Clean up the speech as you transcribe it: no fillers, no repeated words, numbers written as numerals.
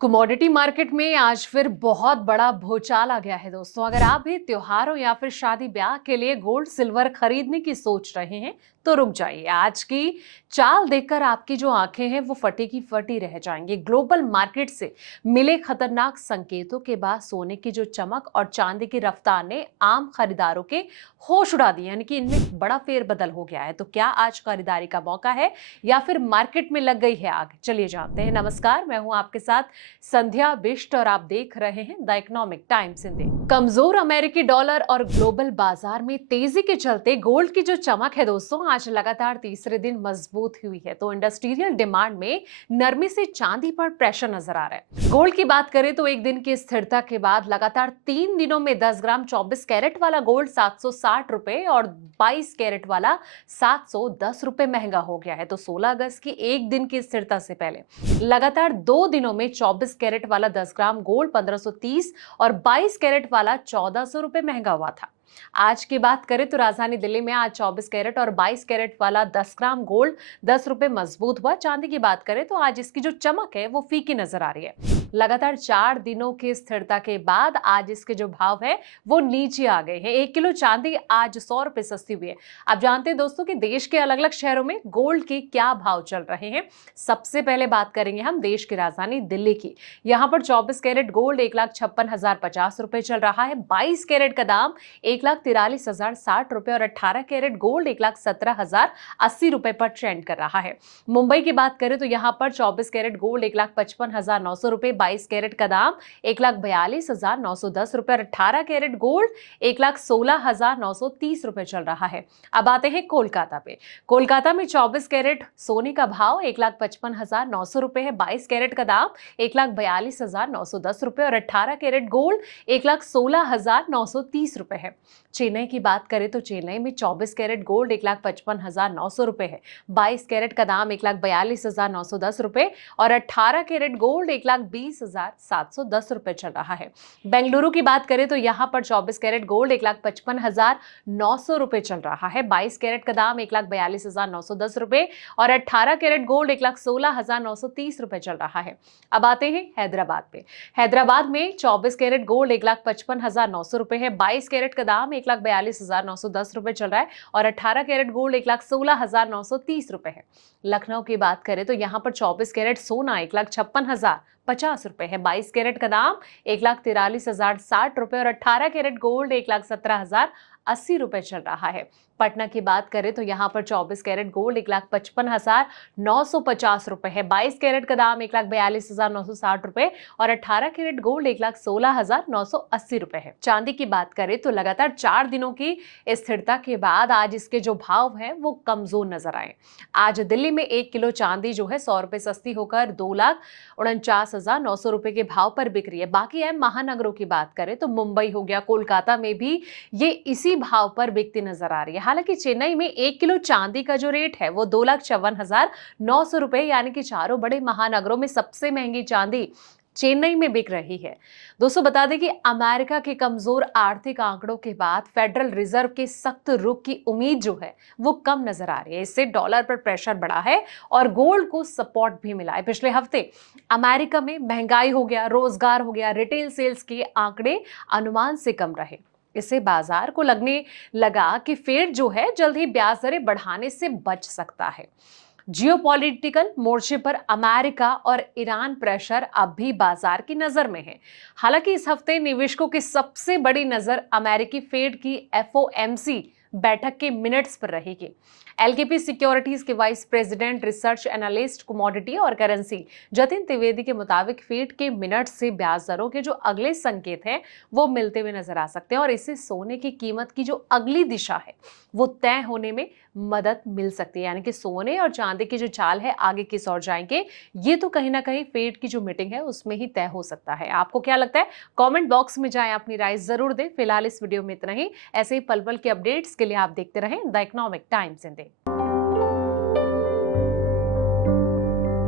Commodity market में आज फिर बहुत बड़ा भूचाल आ गया है दोस्तों। अगर आप भी त्योहारों या फिर शादी ब्याह के लिए गोल्ड सिल्वर खरीदने की सोच रहे हैं तो रुक जाइए। आज की चाल देखकर आपकी जो आंखें हैं वो फटी की फटी रह जाएंगी। ग्लोबल मार्केट से मिले खतरनाक संकेतों के बाद सोने की जो चमक और चांदी की रफ्तार ने आम खरीदारों के होश उड़ा दिए, यानी कि इनमें बड़ा फेरबदल हो गया है। तो क्या आज खरीदारी का मौका है या फिर मार्केट में लग गई है आग? चलिए जानते हैं। नमस्कार, मैं हूं आपके साथ संध्या बिष्ट और आप देख रहे हैं द इकोनॉमिक टाइम्स हिंदी। कमजोर अमेरिकी डॉलर और ग्लोबल बाजार में तेजी के चलते गोल्ड की जो चमक है दोस्तों, आज लगातार तीसरे दिन मजबूत हुई है। तो इंडस्ट्रियल डिमांड में नरमी से चांदी पर प्रेशर नजर आ रहा है। गोल्ड की बात करें तो एक दिन की स्थिरता के बाद लगातार 3 दिनों में 10 ग्राम 24 कैरेट वाला गोल्ड 760 रुपए और 22 कैरेट वाला 710 रुपए महंगा हो गया है। तो 16 अगस्त की एक दिन की स्थिरता से पहले लगातार 2 दिनों में 24 कैरेट वाला 10 ग्राम गोल्ड 1530 और 22 कैरेट वाला 1400 रुपए महंगा हुआ था। आज की बात करें तो राजधानी दिल्ली में आज 24 कैरेट और 22 कैरेट वाला 10 ग्राम गोल्ड 10 रुपए मजबूत हुआ। चांदी की बात करें तो आज इसकी जो चमक है वो फीकी नजर आ रही है। लगातार 4 दिनों की स्थिरता के बाद आज इसके जो भाव है वो नीचे आ गए हैं। 1 किलो चांदी आज 100 रुपए सस्ती हुई है। आप जानते हैं दोस्तों कि देश के अलग अलग शहरों में गोल्ड के क्या भाव चल रहे हैं। सबसे पहले बात करेंगे हम देश की राजधानी दिल्ली की। यहाँ पर 24 कैरेट गोल्ड 1,56,050 रुपए चल रहा है। 22 कैरेट का दाम 1,43,060 रुपए और 18 कैरेट गोल्ड 1,17,080 रुपए पर ट्रेंड कर रहा है। मुंबई की बात करें तो यहाँ पर 24 कैरेट गोल्ड 1,55,900 रुपए, 22 कैरेट का दाम 1,42,910 रुपए और 18 कैरेट गोल्ड 1,16,930 रुपए चल रहा है। अब आते हैं कोलकाता पे। कोलकाता में 24 कैरेट सोने का भाव 1,55,900 रुपए है। 22 कैरेट का दाम 1,42,910 रुपए और 18 कैरेट गोल्ड 1,16,930 रुपए है। चेन्नई की बात करें तो चेन्नई में 24 कैरेट गोल्ड 1,55,900 रुपए है। 22 कैरेट का दाम 1,42,910 रुपए और 18 कैरेट गोल्ड 1,20,710 रुपए चल रहा है। बेंगलुरु की बात करें तो यहाँ पर 24 कैरेट गोल्ड 1,55,900 रुपए चल रहा है। 22 कैरेट का दाम 1,42,910 रुपए और 18 कैरेट गोल्ड 1,16,930 रुपए चल रहा है। अब आते हैं हैदराबाद पे। हैदराबाद में 24 कैरेट गोल्ड 1,55,900 रुपए है। 22 कैरेट का दाम 1,42,910 रुपए चल रहा है और 18 कैरेट गोल्ड 1,16,930 रुपए है। लखनऊ की बात करें तो यहाँ पर 24 कैरेट सोना 1,56,050 रुपए है। 22 कैरेट का दाम 1,43,060 रुपए और 18 कैरेट गोल्ड 1,17,080 रुपए चल रहा है। पटना की बात करें तो यहाँ पर 24 कैरेट गोल्ड 1,55,950 रुपए है। 22 कैरेट का दाम 1,42,960 रुपए और 18 कैरेट गोल्ड 1,16,980 रुपए है। चांदी की बात करें तो लगातार 4 दिनों की स्थिरता के बाद आज इसके जो भाव है वो कमजोर नजर आए। आज दिल्ली में 1 किलो चांदी जो है 100 रुपए सस्ती होकर 2,49,900 रुपए के भाव पर बिक रही है। बाकी है महानगरों की बात करें तो मुंबई हो गया, कोलकाता में भी ये इसी भाव पर बिकती नजर आ रही है। हालांकि चेन्नई में 1 किलो चांदी का जो रेट है वो 2,54,900 रुपए, यानी कि चारों बड़े महानगरों में सबसे महंगी चांदी चेन्नई में बिक रही है। दोस्तों बता दें कि अमेरिका के कमजोर आर्थिक आंकड़ों के बाद फेडरल रिजर्व के सख्त रुख की उम्मीद जो है वो कम नजर आ रही है। इससे डॉलर पर प्रेशर बढ़ा है और गोल्ड को सपोर्ट भी मिला है। पिछले हफ्ते अमेरिका में महंगाई हो गया, रोजगार हो गया, रिटेल सेल्स के आंकड़े अनुमान से कम रहे। इससे बाजार को लगने लगा कि फेड जो है जल्द ही ब्याज दरें बढ़ाने से बच सकता है। जियोपॉलिटिकल मोर्चे पर अमेरिका और ईरान प्रेशर अब भी बाजार की नजर में है। हालांकि इस हफ्ते निवेशकों की सबसे बड़ी नजर अमेरिकी फेड की एफओएमसी बैठक के मिनट्स पर रहेगी। एलकेपी सिक्योरिटीज के vice president research analyst commodity और करेंसी जतिन त्रिवेदी के मुताबिक फेड के मिनट से ब्याज दरों के जो अगले संकेत हैं वो मिलते हुए नजर आ सकते हैं और इससे सोने की कीमत की जो अगली दिशा है वो तय होने में मदद मिल सकती है। यानी कि सोने और चांदी की जो चाल है आगे किस ओर जाएंगे, ये तो कहीं ना कहीं फेड की जो मीटिंग है उसमें ही तय हो सकता है। आपको क्या लगता है? कमेंट बॉक्स में जाएं, अपनी राय जरूर दें। फिलहाल इस वीडियो में इतना ही। ऐसे ही पल पल के अपडेट्स के लिए आप देखते रहें द इकोनॉमिक टाइम्स हिंदी।